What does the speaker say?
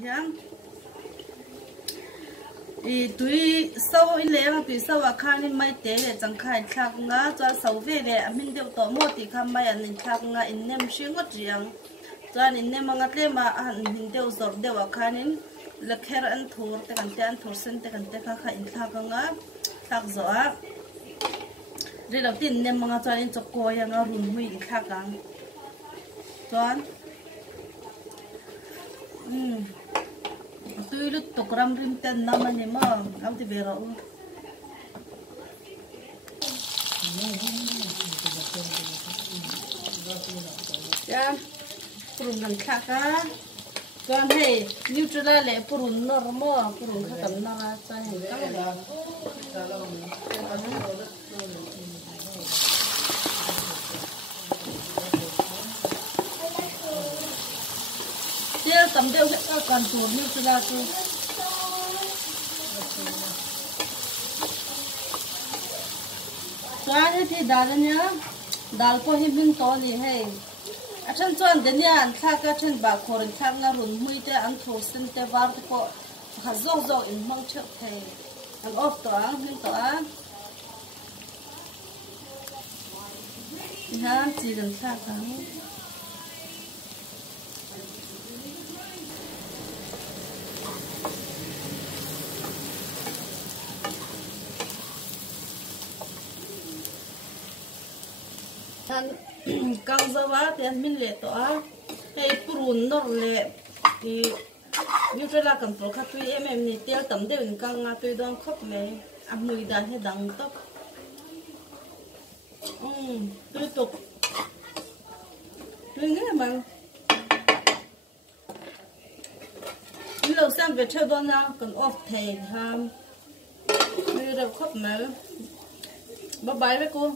hiang i tui sau in le ma pi sau a khan in mai te le chang khai thak nga cha sau ve le amin deu to mo ti kham mai an in thak nga in nem hringa triang chuan in nem anga tle ma an hin deu zor deu a khan in le kher an thur te kan te an thur sen te kan te kha kha in thak nga thak zo a ri lo tin nem anga chuan in chok ko ya nga run hui in thak ang chuan tui lut tok ram rim ten nam ani ma am ti bero ya purun nan kha ka chuan hei nutrila le purun nor mo purun kha tam na ra cha hin ka dia tam deu ka kan tur nutrila tu chuan he thi dal nya dal ko hi bin to ni hei a chan chuan den ya an thla ka chen ba khor in thak nga run mui te an thur sen te war te ko kha zo zo in mang cheu thei an off to ang hin to a ha chi den thla ka kang zawa te min le to a hei purun nor le ti nutrela kan pro kha tui ni tel tam de in kang nga tui dong khop me a mui dan he dang tok tui tok tui nge ma ni lo sam ve che don na kan off thei ham ni re khop me bye bye với cô